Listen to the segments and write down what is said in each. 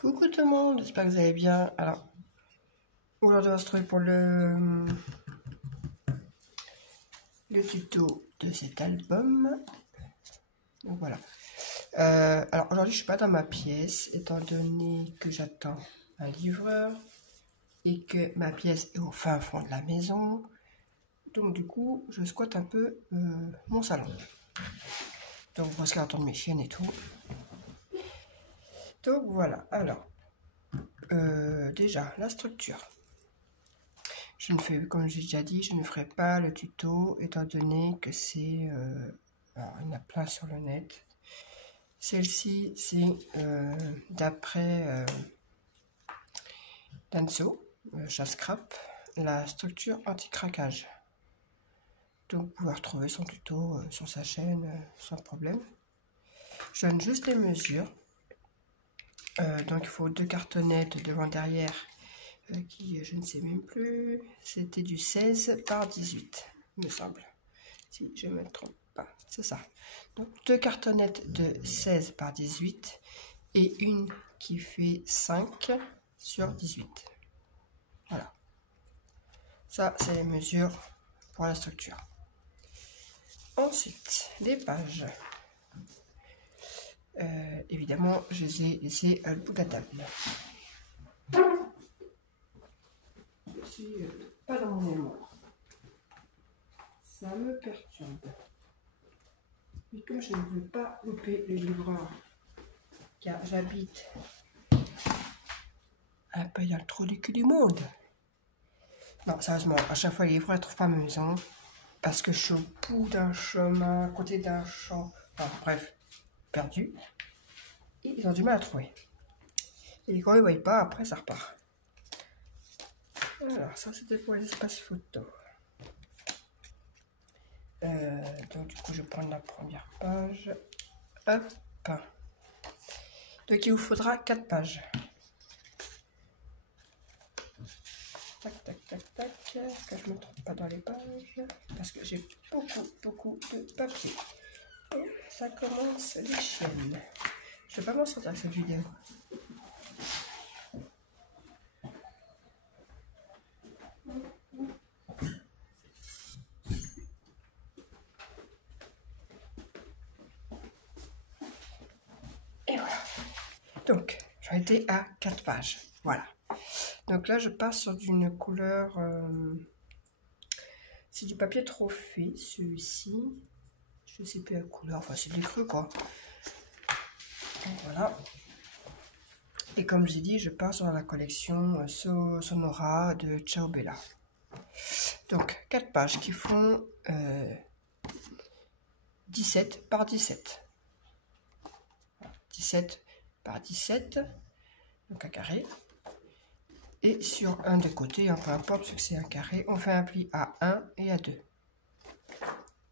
Coucou tout le monde, j'espère que vous allez bien. Alors, aujourd'hui on va se retrouver pour le tuto de cet album. Donc voilà. Alors aujourd'hui je suis pas dans ma pièce, étant donné que j'attends un livreur et que ma pièce est au fin fond de la maison. Donc du coup, je squatte un peu mon salon. Donc parce qu'il y a de mes chiennes et tout. Donc voilà, alors, déjà, la structure. Je ne fais, comme j'ai déjà dit, je ne ferai pas le tuto, étant donné que c'est... alors, il y en a plein sur le net. Celle-ci, c'est d'après Danso, Scrap, la structure anti-craquage. Donc, vous pouvez retrouver son tuto sur sa chaîne sans problème. Je donne juste les mesures. Donc, il faut 2 cartonnettes devant-derrière qui, je ne sais même plus, c'était du 16 par 18, il me semble. Si je ne me trompe pas, c'est ça. Donc, 2 cartonnettes de 16 par 18 et une qui fait 5 sur 18. Voilà. Ça, c'est les mesures pour la structure. Ensuite, les pages. Évidemment, je les ai laissées à le bout de la table. Je suis pas dans mon élément. Ça me perturbe. Mais comme je ne veux pas louper le livreur, car j'habite un peu dans le trou du cul du monde. Non, sérieusement, à chaque fois les livreurs ne trouvent pas ma maison parce que je suis au bout d'un chemin, à côté d'un champ, enfin bref, perdu. Et ils ont du mal à trouver. Et quand ils ne voient pas, après ça repart. Alors, ça c'était pour les espaces photos. Donc du coup, je prends la première page. Hop. Donc il vous faudra 4 pages. Tac, tac, tac, tac. Que je ne me trompe pas dans les pages. Parce que j'ai beaucoup de papier. Et ça commence les chiennes. Je vais pas m'en sortir avec cette vidéo. Et voilà. Donc, j'en étais à 4 pages. Voilà. Donc là, je pars sur d'une couleur... c'est du papier trophée, celui-ci. Je ne sais plus la couleur. Enfin, c'est de l'écru, quoi. Donc, voilà. Et comme j'ai dit, je pars sur la collection Sonora de Ciao Bella. Donc, 4 pages qui font 17 par 17. 17 par 17, donc un carré. Et sur un des côtés, hein, peu importe ce que c'est un carré, on fait un pli à 1 et à 2.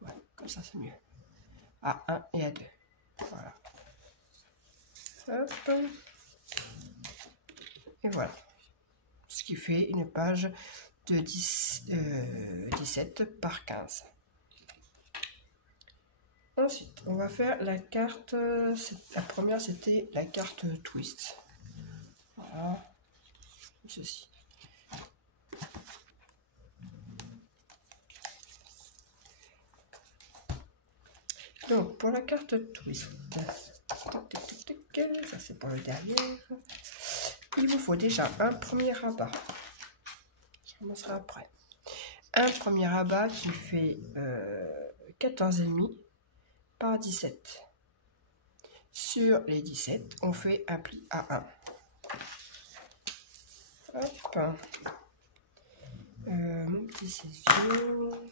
Ouais, comme ça c'est mieux. À 1 et à 2. Voilà. Hop. Et voilà. Ce qui fait une page de 17 par 15. Ensuite, on va faire la carte. La première, c'était la carte twist. Voilà. Ceci. Donc, pour la carte twist, ça c'est pour le derrière. Il vous faut déjà un premier rabat. Je commencerai après. Un premier rabat qui fait 14,5 par 17. Sur les 17, on fait un pli à 1. Hop. Mon petit ciseau.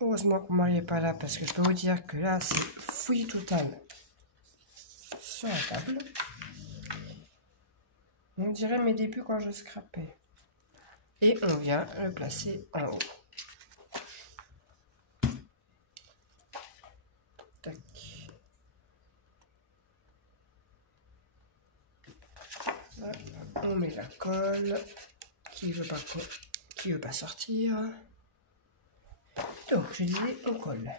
Heureusement que Marie n'est pas là parce que je peux vous dire que là c'est fouillis total sur la table. On dirait mes débuts quand je scrapais. Et on vient le placer en haut. Tac. Hop. On met la colle qui veut pas sortir. Donc je disais on colle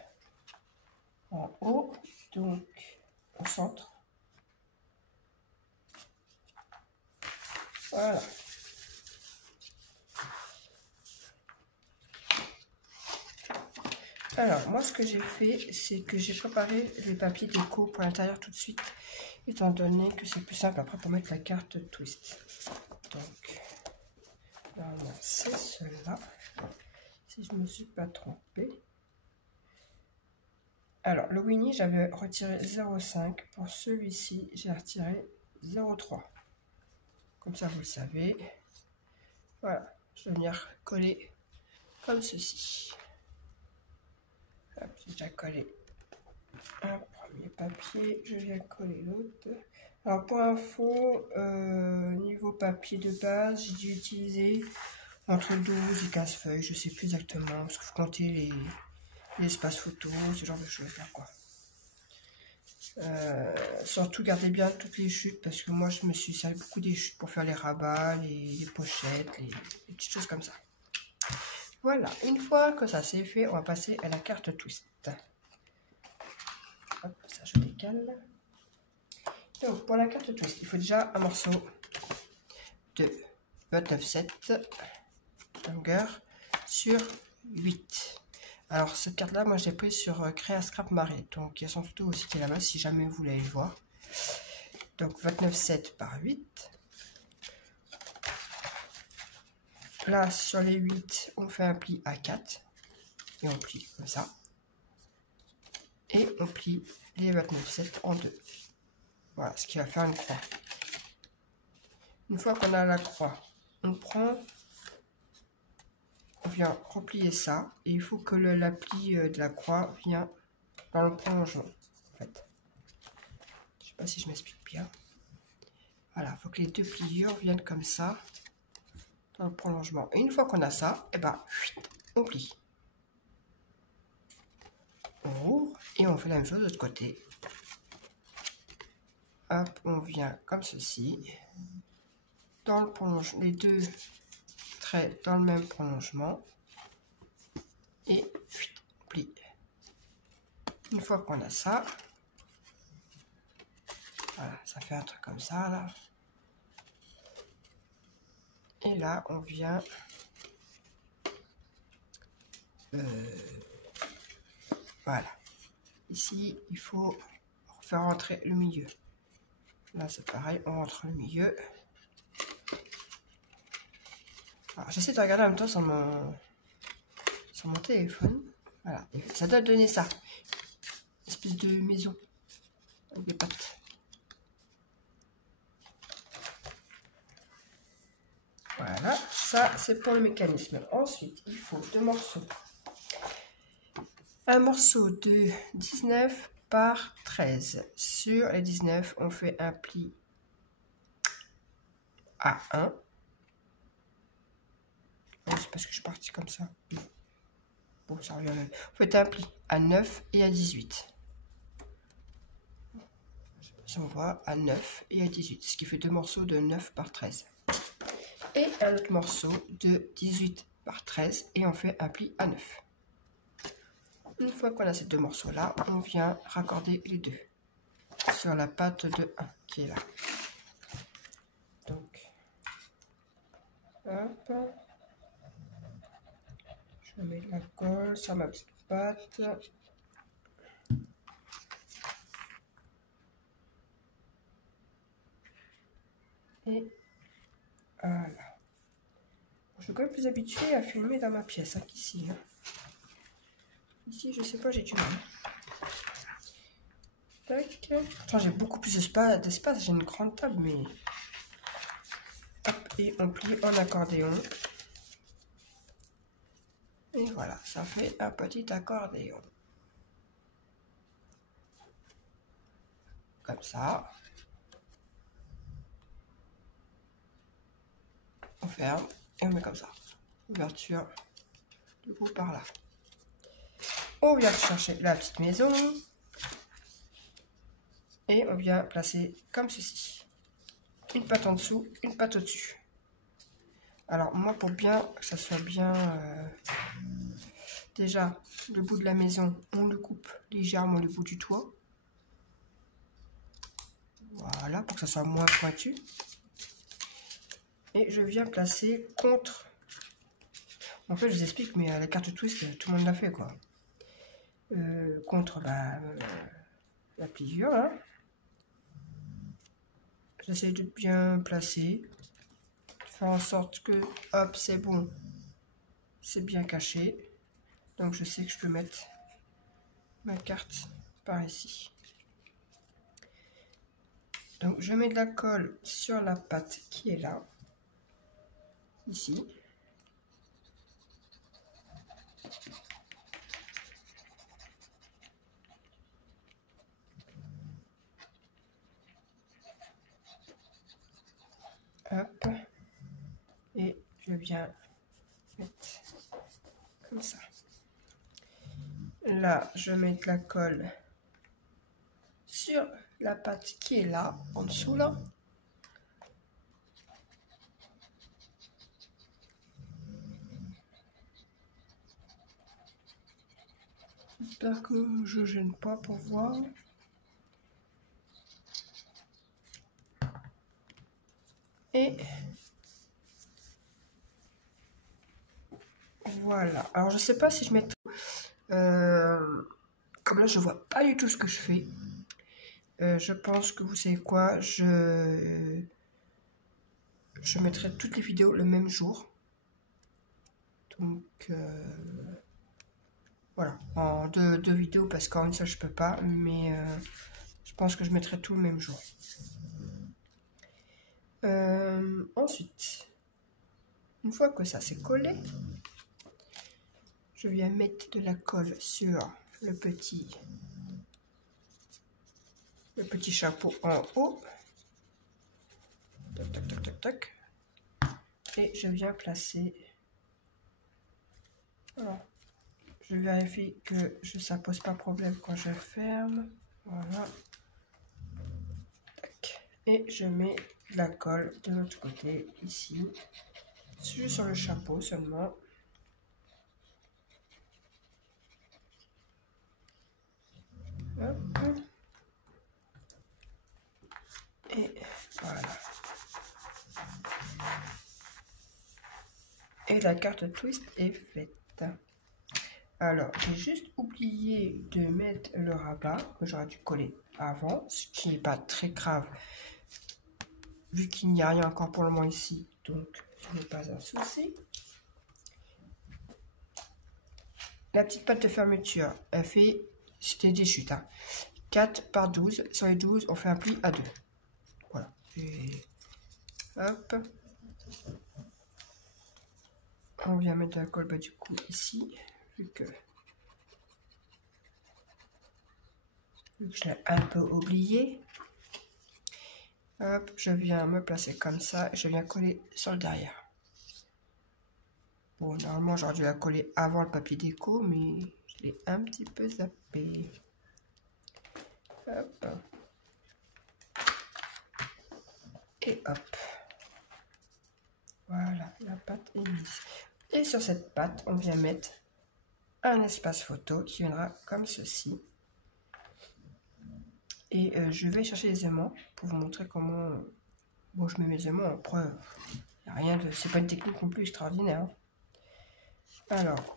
en haut, donc au centre. ce que j'ai fait, c'est que j'ai préparé les papiers déco pour l'intérieur tout de suite, étant donné que c'est plus simple après pour mettre la carte twist. Donc, normalement, c'est cela, si je ne me suis pas trompée. Alors, le Winnie, j'avais retiré 0,5. Pour celui-ci, j'ai retiré 0,3. Comme ça, vous le savez. Voilà, je vais venir coller comme ceci. J'ai déjà collé un premier papier, je viens coller l'autre. Alors pour info, niveau papier de base, j'ai dû utiliser entre 12 et 15 feuilles, je sais plus exactement, parce qu'il faut compter les espaces photos, ce genre de choses là quoi. Surtout gardez bien toutes les chutes, parce que moi je me suis servi beaucoup des chutes pour faire les rabats, les pochettes, les petites choses comme ça. Voilà, une fois que ça c'est fait, on va passer à la carte twist. Hop, ça je décale. Donc pour la carte twist, il faut déjà un morceau de 29,7 longueur sur 8. Alors cette carte là, moi j'ai pris sur Créa Scrap Marée, donc il y a son tuto aussi qui est là-bas si jamais vous voulez aller le voir. Donc 29,7 par 8. Là sur les 8, on fait un pli à 4 et on plie comme ça. Et on plie les 29,7 en deux. Voilà, ce qui va faire une croix. Une fois qu'on a la croix, on vient replier ça. Et il faut que la pli de la croix vient dans le prolongement. En fait. Je ne sais pas si je m'explique bien. Voilà, il faut que les deux pliures viennent comme ça dans le prolongement. Et une fois qu'on a ça, et ben, on plie. On ouvre et on fait la même chose de l'autre côté. Hop, on vient comme ceci. Dans le prolongement, les deux traits dans le même prolongement. Et on plie. Une fois qu'on a ça, voilà, ça fait un truc comme ça là. Et là, on vient voilà. Ici, il faut faire rentrer le milieu. Là, c'est pareil, on rentre le milieu. Alors, j'essaie de regarder en même temps sur mon téléphone. Voilà, et ça doit donner ça. Une espèce de maison avec des pattes. Voilà, ça c'est pour le mécanisme. Ensuite, il faut deux morceaux. Un morceau de 19 par 13. Sur les 19, on fait un pli à 1. C'est parce que je suis partie comme ça. Bon, ça revient même. On fait un pli à 9 et à 18. Si on voit, à 9 et à 18. Ce qui fait deux morceaux de 9 par 13. Et un autre morceau de 18 par 13. Et on fait un pli à 9. Une fois qu'on a ces deux morceaux là, on vient raccorder les deux sur la patte de 1 qui est là. Donc, hop, je mets de la colle sur ma petite patte. Et voilà. Je suis quand même plus habituée à filmer dans ma pièce qu'ici. Ici, je sais pas, j'ai du mal. Tac. Attends, j'ai beaucoup plus d'espace. J'ai une grande table, mais... Hop, et on plie en accordéon. Et voilà, ça fait un petit accordéon. Comme ça. On ferme et on met comme ça. Ouverture du coup par là. On vient chercher la petite maison. Et on vient placer comme ceci. Une patte en dessous, une patte au-dessus. Alors moi pour bien que ça soit bien... déjà, le bout de la maison, on le coupe légèrement le bout du toit. Voilà, pour que ça soit moins pointu. Et je viens placer contre... En fait, je vous explique, mais la carte twist, tout le monde l'a fait, quoi. contre la pliure. Hein. J'essaie de bien placer, faire en sorte que, hop, c'est bon, c'est bien caché. Donc je sais que je peux mettre ma carte par ici. Donc je mets de la colle sur la pâte qui est là, ici. Hop. Et je viens mettre comme ça. Là, je mets de la colle sur la pâte qui est là, en dessous là. J'espère que je gêne pas pour voir. Et voilà. Alors je sais pas si je mets tout. Comme là je vois pas du tout ce que je fais. Je pense que vous savez quoi, je mettrai toutes les vidéos le même jour. Donc voilà, en deux vidéos parce qu'en une seule je peux pas, mais je pense que je mettrai tout le même jour. Ensuite, une fois que ça c'est collé, je viens mettre de la colle sur le petit chapeau en haut. Tac, tac, tac, tac, tac. Et je viens placer. Voilà. Je vérifie que ça pose pas problème quand je ferme. Voilà. Tac. Et je mets de la colle de l'autre côté, ici. Juste sur le chapeau seulement. Hop. Et voilà. Et la carte twist est faite. Alors, j'ai juste oublié de mettre le rabat que j'aurais dû coller avant, ce qui n'est pas très grave, vu qu'il n'y a rien encore pour le moment ici, donc ce n'est pas un souci. La petite pâte de fermeture, elle fait, c'était des chutes, hein, 4 par 12, sur les 12, on fait un pli à 2. Voilà, et hop. On vient mettre de la colle du coup ici, vu que je l'ai un peu oublié. Hop, je viens me placer comme ça et je viens coller sur le derrière. Bon, normalement j'aurais dû la coller avant le papier déco, mais je l'ai un petit peu zappé. Hop. Et hop. Voilà, la pâte est mise. Et sur cette pâte, on vient mettre un espace photo qui viendra comme ceci. Et je vais chercher les aimants pour vous montrer comment bon, je mets mes aimants en preuve. Il n'y a rien de. C'est pas une technique non plus extraordinaire. Hein. Alors,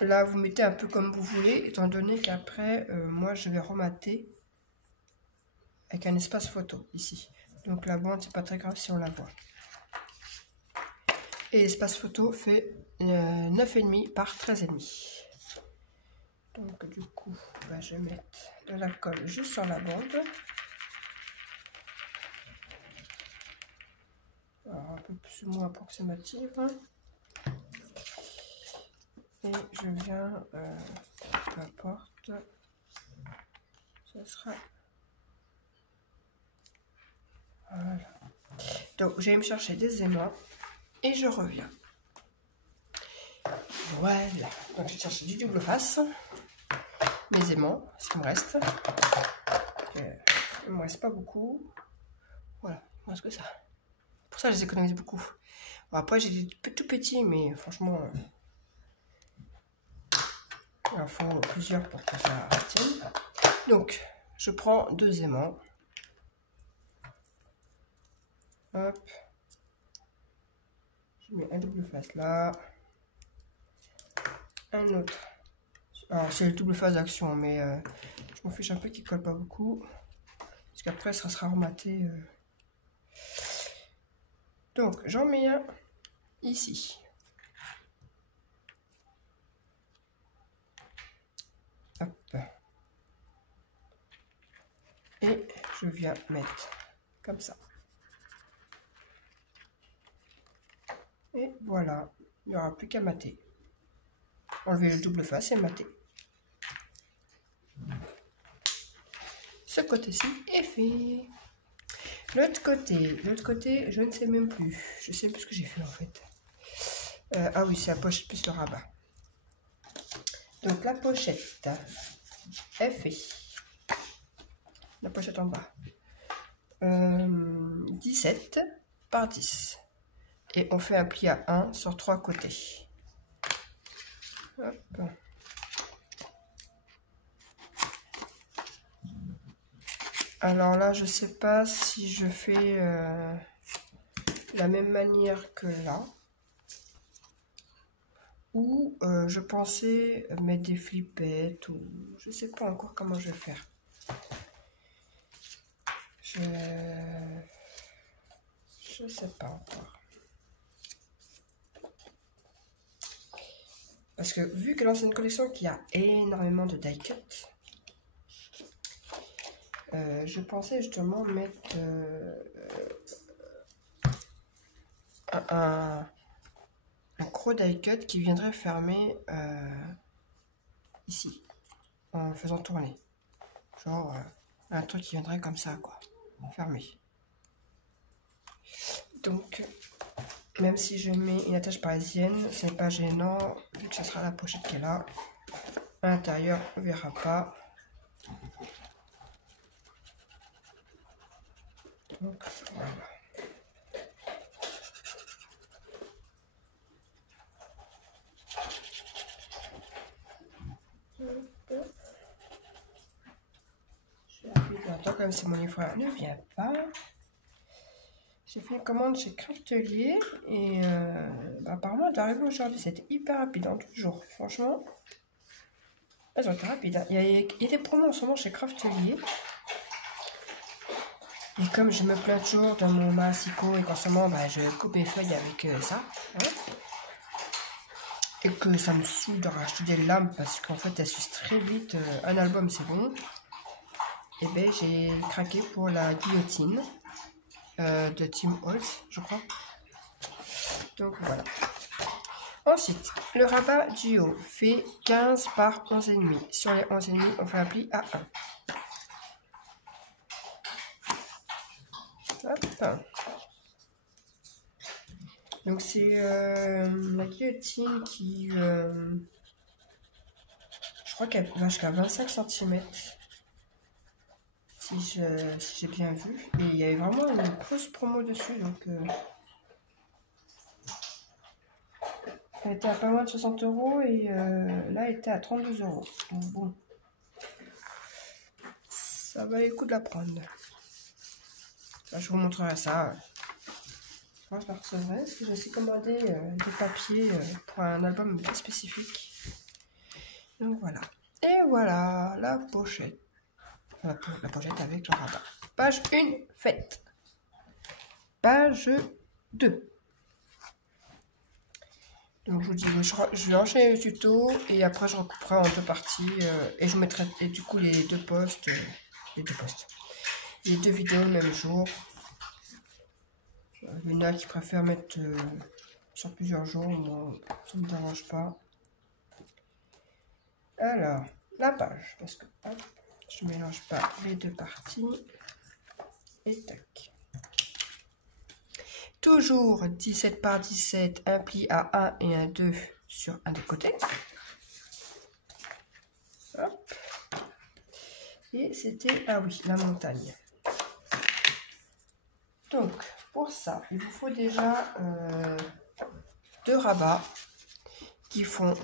là, vous mettez un peu comme vous voulez, étant donné qu'après, moi, je vais remater avec un espace photo ici. Donc la bande, c'est pas très grave si on la voit. Et l'espace photo fait 9,5 par 13,5. Donc du coup, bah, je vais mettre de la colle juste sur la bande. Alors, un peu plus ou moins approximative. Et je viens, peu importe, ça sera... Voilà. Donc, je vais me chercher des aimants et je reviens. Voilà. Donc, je cherche du double face. Mes aimants, ce qui me reste. Il me reste pas beaucoup. Voilà, il me reste que ça. Pour ça, je les économise beaucoup. Bon, après, j'ai des tout petits, mais franchement, il en faut plusieurs pour que ça tienne. Donc, je prends 2 aimants. Hop. Je mets un double face là. un autre. Alors, c'est le double phase d'action, mais je m'en fiche un peu qu'il colle pas beaucoup. Parce qu'après, ça sera rematé. Donc, j'en mets un ici. Hop. Et je viens mettre comme ça. Et voilà, il n'y aura plus qu'à mater. Enlever le double face et mater. Ce côté-ci est fait. L'autre côté, je ne sais même plus. Je sais plus ce que j'ai fait en fait. Ah oui, c'est la pochette plus le rabat. Donc la pochette est faite. La pochette en bas. 17 par 10. Et on fait un pli à 1 sur 3 côtés. Hop. Alors là, je sais pas si je fais la même manière que là. Ou je pensais mettre des flippettes. Ou je sais pas encore comment je vais faire. Je sais pas encore. Parce que vu que dans une collection qui a énormément de die cut, je pensais justement mettre un gros die cut qui viendrait fermer ici en faisant tourner. Genre un truc qui viendrait comme ça quoi, fermé. Donc même si je mets une attache parisienne, c'est pas gênant vu que ce sera la pochette qui est là. À l'intérieur, on verra pas. Donc voilà. Je vais appuyer dans le temps comme si mon livre ne vient pas. J'ai fait une commande chez Craftelier et apparemment elle est arrivée aujourd'hui. C'était hyper rapide en 12 jours. Franchement, elles ont été rapides. Hein. Il y a des promos en ce moment chez Craftelier. Et comme je me plains toujours dans mon massicot et qu'en ce moment je coupe mes feuilles avec ça. Hein, et que ça me saoule de racheter des lames parce qu'en fait elles s'usent très vite. Un album c'est bon. Et ben j'ai craqué pour la guillotine. De Tim Holtz, je crois. Donc voilà. Ensuite, le rabat du haut fait 15 par 11,5. Sur les 11,5, on fait un pli à 1. Hop. Donc c'est la guillotine qui... je crois qu'elle va jusqu'à 25 cm. Si j'ai bien vu. Et il y avait vraiment une grosse promo dessus. Donc elle était à pas moins de 60 € et là elle était à 32 €. Donc bon. Ça valait le coup de la prendre. Là, je vous montrerai ça. Moi je la recevrai parce que j'ai aussi commandé des papiers pour un album bien spécifique. Donc voilà. Et voilà la pochette. La pochette avec le rabat. Page 1 faite. Page 2. Donc je vous dis, je vais enchaîner le tuto et après je recouperai en 2 parties et je mettrai et du coup les deux vidéos le même jour. Il y en a qui préfèrent mettre sur plusieurs jours, moi ça ne me dérange pas. Alors, la page, parce que hop, je ne mélange pas les deux parties. Et tac. Toujours 17 par 17, un pli à 1 et un 2 sur un des côtés. Hop. Et c'était, ah oui, la montagne. Donc, pour ça, il vous faut déjà 2 rabats qui font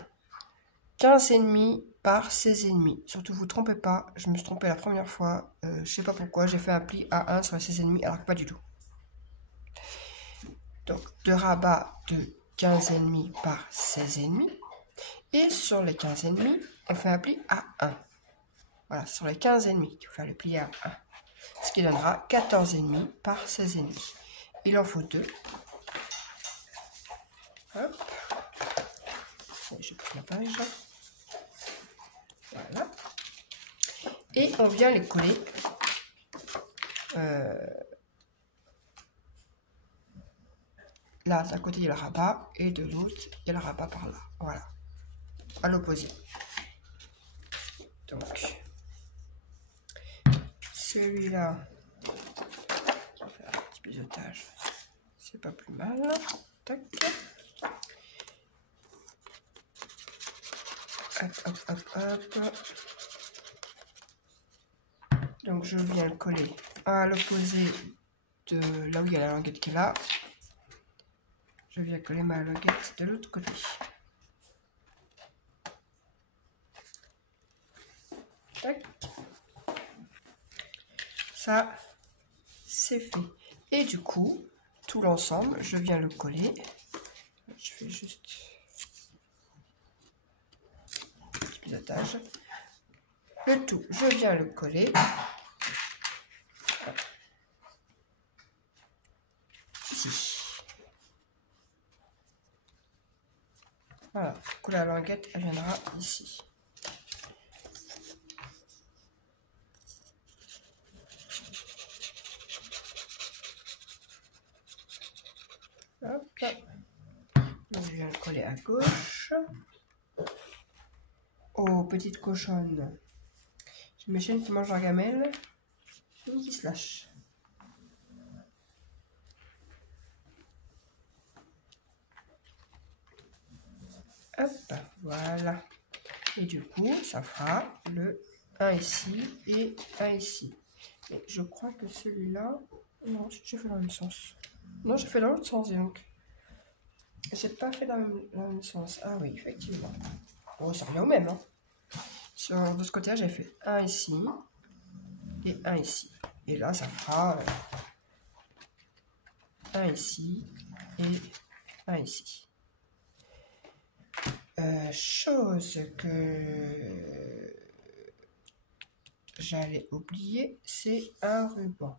15,5 par 16,5. Surtout, vous ne trompez pas, je me suis trompée la première fois. Je sais pas pourquoi, j'ai fait un pli à 1 sur les 16,5 alors que pas du tout. Donc, 2 rabats de 15,5 par 16,5. Et sur les 15,5, on fait un pli à 1. Voilà, sur les 15,5, il faut faire le pli à 1. Ce qui donnera 14,5 par 16,5. Il en faut 2. Hop. Je plie la page. Voilà. Et on vient les coller. Là, d'un côté, il y a le rabat. Et de l'autre, il y a le rabat par là. Voilà. À l'opposé. Donc, celui-là, on va faire un petit biseautage. C'est pas plus mal. Tac. Hop, hop, hop, hop. Donc, je viens le coller à l'opposé de là où il y a la languette qui est là. Je viens coller ma languette de l'autre côté. Tac. Ça, c'est fait. Et du coup, tout l'ensemble, je viens le coller. Je fais juste un petit pilotage. Le tout, je viens le coller. Ici. Voilà, du coup la languette, elle viendra ici. Hop. Donc je viens le coller à gauche. Aux petites cochonnes, j'ai mes chaînes qui mangent leur gamelle, une qui se lâche. Hop, voilà. Et du coup, ça fera le 1 ici et 1 ici. Et je crois que celui-là... Non, j'ai fait dans le même sens. Non, j'ai fait dans l'autre sens, donc. J'ai pas fait dans le même sens. Ah oui, effectivement. Bon, ça revient au même, hein. De ce côté-là, j'ai fait 1 ici et 1 ici. Et là, ça fera 1 ici et 1 ici. Chose que j'allais oublier, c'est un ruban.